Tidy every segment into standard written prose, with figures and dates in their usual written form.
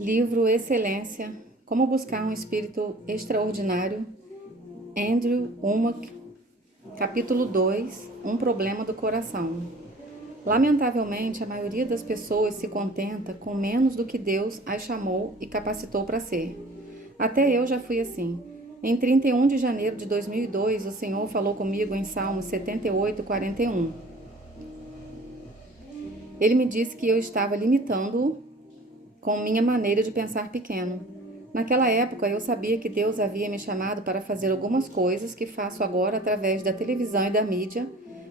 Livro Excelência, Como Buscar um Espírito Extraordinário, Andrew Wommack, capítulo 2, Um Problema do Coração. Lamentavelmente, a maioria das pessoas se contenta com menos do que Deus as chamou e capacitou para ser. Até eu já fui assim. Em 31 de janeiro de 2002, o Senhor falou comigo em Salmos 78:41. Ele me disse que eu estava limitando-o com minha maneira de pensar pequeno. Naquela época, eu sabia que Deus havia me chamado para fazer algumas coisas que faço agora através da televisão e da mídia,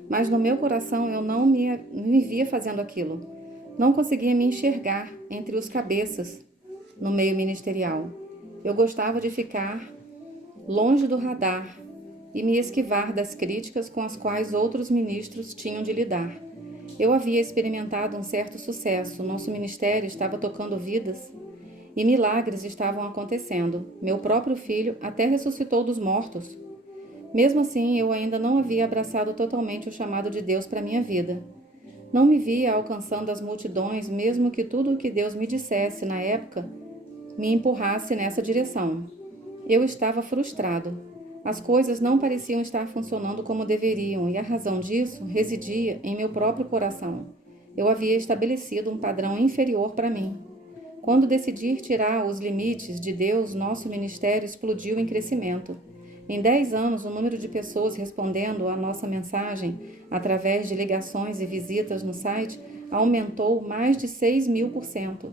mas no meu coração eu não me via fazendo aquilo. Não conseguia me enxergar entre os cabeças no meio ministerial. Eu gostava de ficar longe do radar e me esquivar das críticas com as quais outros ministros tinham de lidar. Eu havia experimentado um certo sucesso, nosso ministério estava tocando vidas e milagres estavam acontecendo. Meu próprio filho até ressuscitou dos mortos. Mesmo assim, eu ainda não havia abraçado totalmente o chamado de Deus para minha vida. Não me via alcançando as multidões, mesmo que tudo o que Deus me dissesse na época me empurrasse nessa direção. Eu estava frustrado. As coisas não pareciam estar funcionando como deveriam, e a razão disso residia em meu próprio coração. Eu havia estabelecido um padrão inferior para mim. Quando decidi tirar os limites de Deus, nosso ministério explodiu em crescimento. Em 10 anos, o número de pessoas respondendo à nossa mensagem através de ligações e visitas no site aumentou mais de 6.000%.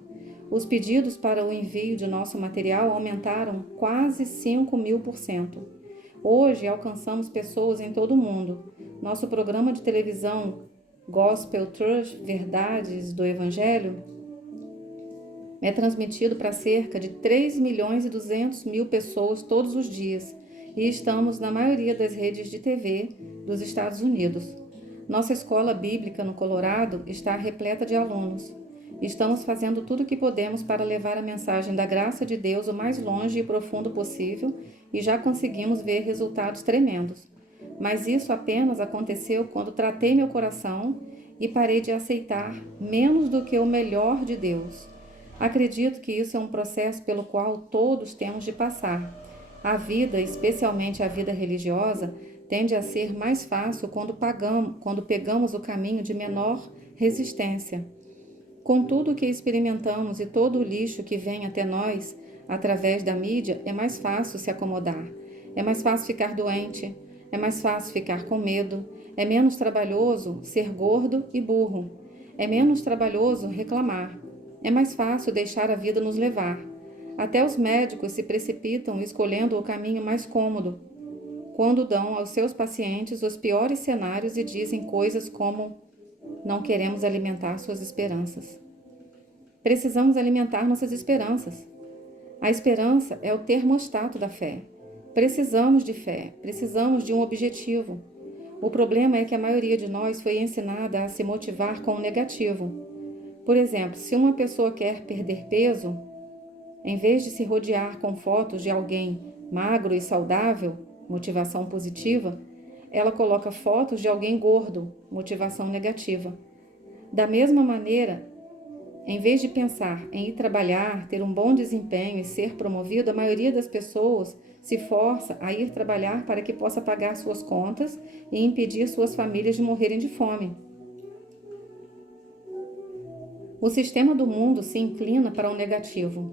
Os pedidos para o envio de nosso material aumentaram quase 5.000%. Hoje alcançamos pessoas em todo o mundo. Nosso programa de televisão Gospel Truth, Verdades do Evangelho, é transmitido para cerca de 3.200.000 pessoas todos os dias e estamos na maioria das redes de TV dos Estados Unidos. Nossa escola bíblica no Colorado está repleta de alunos. Estamos fazendo tudo o que podemos para levar a mensagem da graça de Deus o mais longe e profundo possível e já conseguimos ver resultados tremendos. Mas isso apenas aconteceu quando tratei meu coração e parei de aceitar menos do que o melhor de Deus. Acredito que isso é um processo pelo qual todos temos de passar. A vida, especialmente a vida religiosa, tende a ser mais fácil quando pegamos o caminho de menor resistência. Com tudo o que experimentamos e todo o lixo que vem até nós através da mídia, é mais fácil se acomodar. É mais fácil ficar doente. É mais fácil ficar com medo. É menos trabalhoso ser gordo e burro. É menos trabalhoso reclamar. É mais fácil deixar a vida nos levar. Até os médicos se precipitam escolhendo o caminho mais cômodo, quando dão aos seus pacientes os piores cenários e dizem coisas como: não queremos alimentar suas esperanças. Precisamos alimentar nossas esperanças. A esperança é o termostato da fé. Precisamos de fé, precisamos de um objetivo. O problema é que a maioria de nós foi ensinada a se motivar com o negativo. Por exemplo, se uma pessoa quer perder peso, em vez de se rodear com fotos de alguém magro e saudável, motivação positiva, ela coloca fotos de alguém gordo, motivação negativa. Da mesma maneira, em vez de pensar em ir trabalhar, ter um bom desempenho e ser promovido, a maioria das pessoas se força a ir trabalhar para que possa pagar suas contas e impedir suas famílias de morrerem de fome. O sistema do mundo se inclina para o negativo,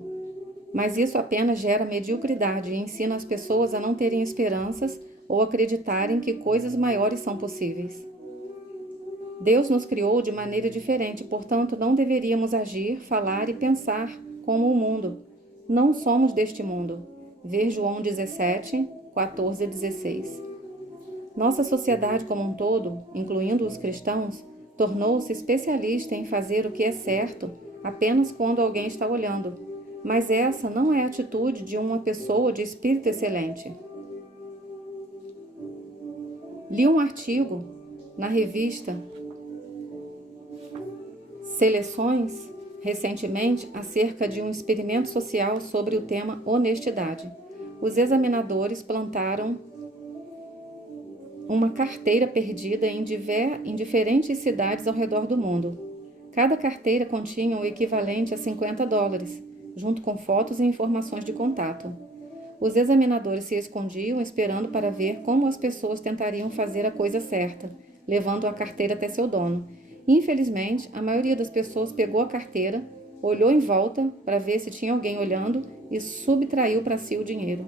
mas isso apenas gera mediocridade e ensina as pessoas a não terem esperanças ou acreditarem que coisas maiores são possíveis. Deus nos criou de maneira diferente, portanto, não deveríamos agir, falar e pensar como o mundo. Não somos deste mundo. Ver João 17, 14 a 16. Nossa sociedade como um todo, incluindo os cristãos, tornou-se especialista em fazer o que é certo apenas quando alguém está olhando. Mas essa não é a atitude de uma pessoa de espírito excelente. Li um artigo na revista Seleções recentemente acerca de um experimento social sobre o tema honestidade. Os examinadores plantaram uma carteira perdida em diferentes cidades ao redor do mundo. Cada carteira continha o equivalente a $50. junto com fotos e informações de contato. Os examinadores se escondiam esperando para ver como as pessoas tentariam fazer a coisa certa, levando a carteira até seu dono. Infelizmente, a maioria das pessoas pegou a carteira, olhou em volta para ver se tinha alguém olhando e subtraiu para si o dinheiro.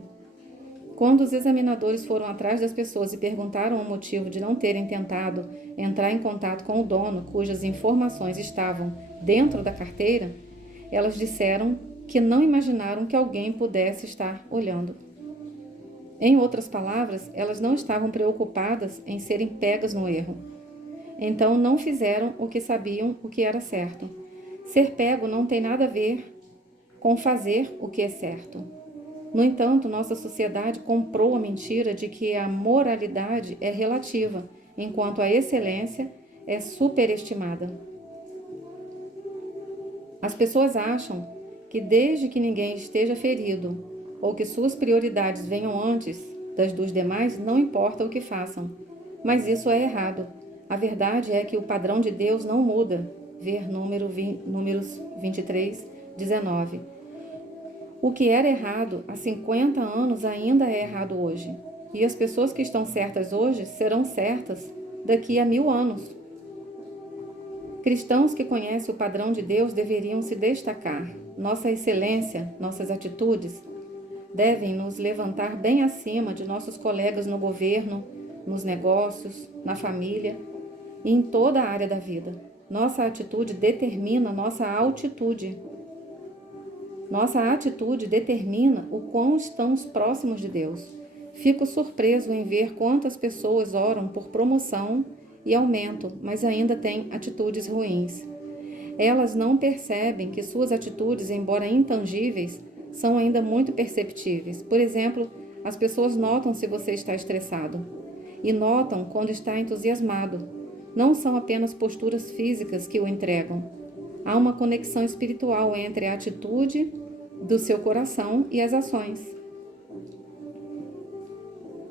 Quando os examinadores foram atrás das pessoas e perguntaram o motivo de não terem tentado entrar em contato com o dono, cujas informações estavam dentro da carteira, elas disseram que não imaginaram que alguém pudesse estar olhando. Em outras palavras, elas não estavam preocupadas em serem pegas no erro. Então não fizeram o que sabiam o que era certo. Ser pego não tem nada a ver com fazer o que é certo. No entanto, nossa sociedade comprou a mentira de que a moralidade é relativa, enquanto a excelência é superestimada. As pessoas acham que desde que ninguém esteja ferido ou que suas prioridades venham antes das dos demais, não importa o que façam. Mas isso é errado. A verdade é que o padrão de Deus não muda. Ver Números 23, 19. O que era errado há 50 anos ainda é errado hoje. E as pessoas que estão certas hoje serão certas daqui a 1000 anos. Cristãos que conhecem o padrão de Deus deveriam se destacar. Nossa excelência, nossas atitudes, devem nos levantar bem acima de nossos colegas no governo, nos negócios, na família e em toda a área da vida. Nossa atitude determina nossa altitude. Nossa atitude determina o quão estamos próximos de Deus. Fico surpreso em ver quantas pessoas oram por promoção e aumento, mas ainda têm atitudes ruins. Elas não percebem que suas atitudes, embora intangíveis, são ainda muito perceptíveis. Por exemplo, as pessoas notam se você está estressado e notam quando está entusiasmado. Não são apenas posturas físicas que o entregam. Há uma conexão espiritual entre a atitude do seu coração e as ações.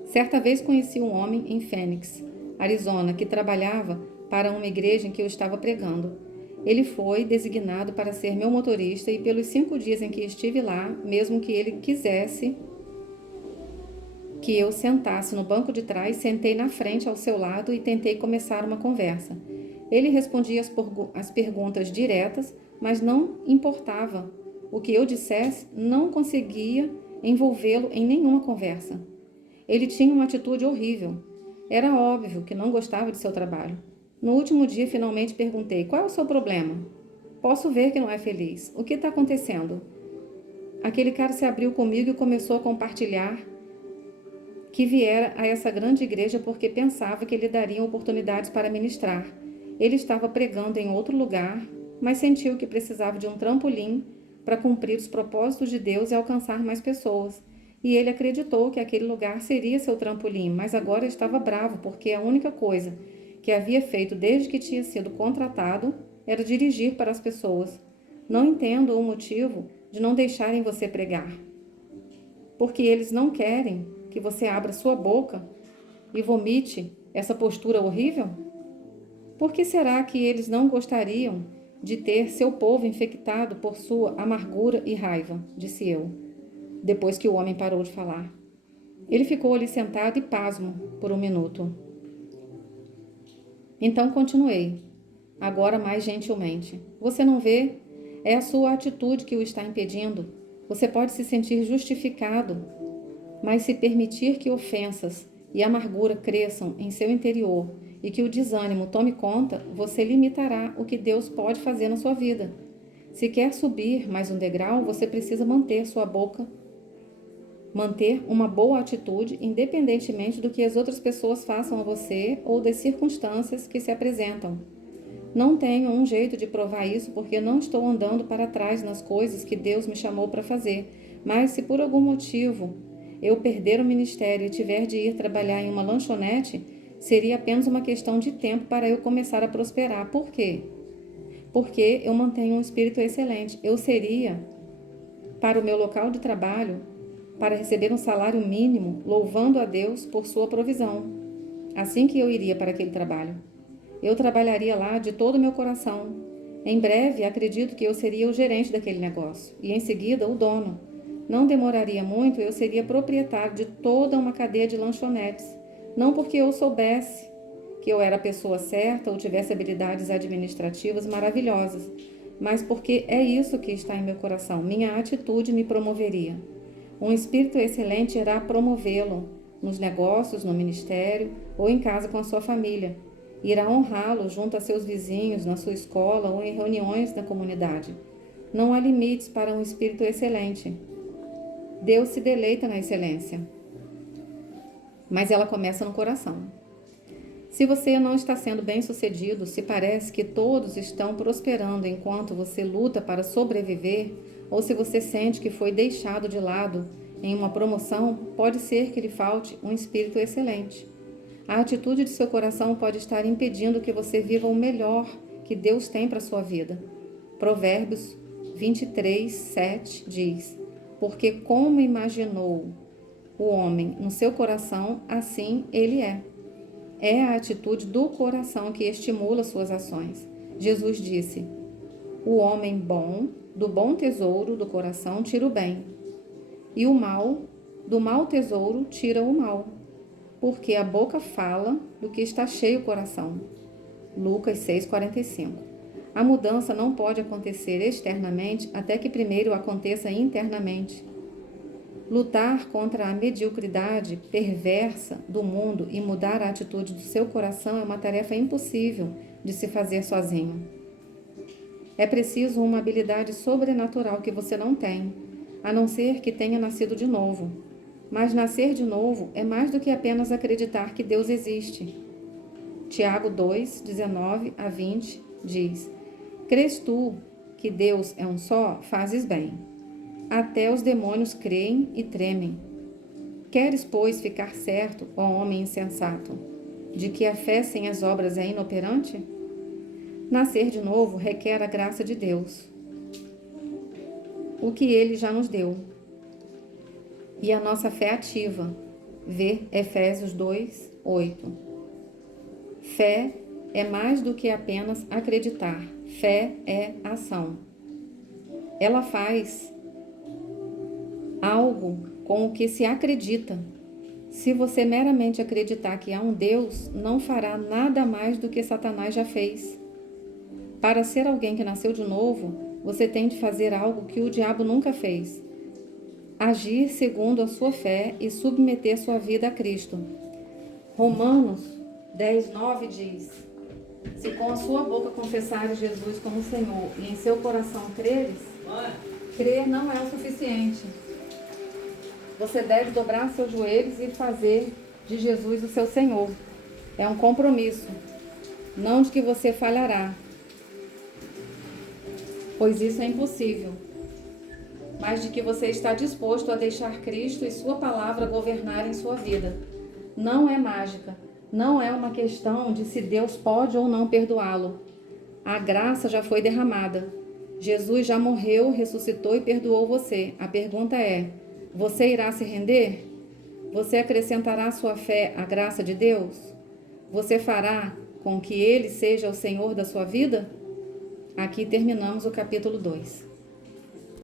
Certa vez conheci um homem em Phoenix, Arizona, que trabalhava para uma igreja em que eu estava pregando. Ele foi designado para ser meu motorista e pelos 5 dias em que estive lá, mesmo que ele quisesse que eu sentasse no banco de trás, sentei na frente ao seu lado e tentei começar uma conversa. Ele respondia as perguntas diretas, mas não importava o que eu dissesse, não conseguia envolvê-lo em nenhuma conversa. Ele tinha uma atitude horrível. Era óbvio que não gostava de seu trabalho. No último dia, finalmente perguntei: qual é o seu problema? Posso ver que não é feliz. O que está acontecendo? Aquele cara se abriu comigo e começou a compartilhar que viera a essa grande igreja porque pensava que lhe dariam oportunidades para ministrar. Ele estava pregando em outro lugar, mas sentiu que precisava de um trampolim para cumprir os propósitos de Deus e alcançar mais pessoas. E ele acreditou que aquele lugar seria seu trampolim, mas agora estava bravo porque a única coisa que havia feito desde que tinha sido contratado era dirigir para as pessoas. Não entendo o motivo de não deixarem você pregar. Porque eles não querem que você abra sua boca e vomite essa postura horrível? Por que será que eles não gostariam de ter seu povo infectado por sua amargura e raiva? Disse eu, depois que o homem parou de falar. Ele ficou ali sentado e pasmo por 1 minuto. Então continuei, agora mais gentilmente. Você não vê? É a sua atitude que o está impedindo. Você pode se sentir justificado, mas se permitir que ofensas e amargura cresçam em seu interior e que o desânimo tome conta, você limitará o que Deus pode fazer na sua vida. Se quer subir mais um degrau, você precisa manter uma boa atitude, independentemente do que as outras pessoas façam a você ou das circunstâncias que se apresentam. Não tenho um jeito de provar isso porque não estou andando para trás nas coisas que Deus me chamou para fazer, mas se por algum motivo eu perder o ministério e tiver de ir trabalhar em uma lanchonete, seria apenas uma questão de tempo para eu começar a prosperar. Por quê? Porque eu mantenho um espírito excelente. Eu seria para o meu local de trabalho, para receber um salário mínimo, louvando a Deus por sua provisão. Assim que eu iria para aquele trabalho. Eu trabalharia lá de todo o meu coração. Em breve, acredito que eu seria o gerente daquele negócio e, em seguida, o dono. Não demoraria muito, eu seria proprietário de toda uma cadeia de lanchonetes. Não porque eu soubesse que eu era a pessoa certa ou tivesse habilidades administrativas maravilhosas, mas porque é isso que está em meu coração. Minha atitude me promoveria. Um espírito excelente irá promovê-lo nos negócios, no ministério ou em casa com a sua família. Irá honrá-lo junto a seus vizinhos, na sua escola ou em reuniões da comunidade. Não há limites para um espírito excelente. Deus se deleita na excelência, mas ela começa no coração. Se você não está sendo bem-sucedido, se parece que todos estão prosperando enquanto você luta para sobreviver, ou se você sente que foi deixado de lado em uma promoção, pode ser que lhe falte um espírito excelente. A atitude de seu coração pode estar impedindo que você viva o melhor que Deus tem para a sua vida. Provérbios 23, 7 diz: porque como imaginou o homem no seu coração, assim ele é. É a atitude do coração que estimula suas ações. Jesus disse: o homem bom, do bom tesouro do coração, tira o bem, e o mal, do mau tesouro, tira o mal. Porque a boca fala do que está cheio o coração. Lucas 6,45. A mudança não pode acontecer externamente até que primeiro aconteça internamente. Lutar contra a mediocridade perversa do mundo e mudar a atitude do seu coração é uma tarefa impossível de se fazer sozinho. É preciso uma habilidade sobrenatural que você não tem, a não ser que tenha nascido de novo. Mas nascer de novo é mais do que apenas acreditar que Deus existe. Tiago 2, 19 a 20 diz: crês tu que Deus é um só? Fazes bem. Até os demônios creem e tremem. Queres, pois, ficar certo, ó homem insensato, de que a fé sem as obras é inoperante? Nascer de novo requer a graça de Deus, o que Ele já nos deu, e a nossa fé ativa. Vê Efésios 2, 8. Fé é mais do que apenas acreditar. Fé é ação. Ela faz algo com o que se acredita. Se você meramente acreditar que há um Deus, não fará nada mais do que Satanás já fez. Para ser alguém que nasceu de novo, você tem de fazer algo que o diabo nunca fez: agir segundo a sua fé e submeter sua vida a Cristo. Romanos 10, 9 diz: se com a sua boca confessares Jesus como Senhor e em seu coração creres, crer não é o suficiente. Você deve dobrar seus joelhos e fazer de Jesus o seu Senhor. É um compromisso, não de que você falhará, pois isso é impossível, mas de que você está disposto a deixar Cristo e sua palavra governarem sua vida. Não é mágica, não é uma questão de se Deus pode ou não perdoá-lo. A graça já foi derramada. Jesus já morreu, ressuscitou e perdoou você. A pergunta é: você irá se render? Você acrescentará à sua fé a graça de Deus? Você fará com que Ele seja o Senhor da sua vida? Aqui terminamos o capítulo 2.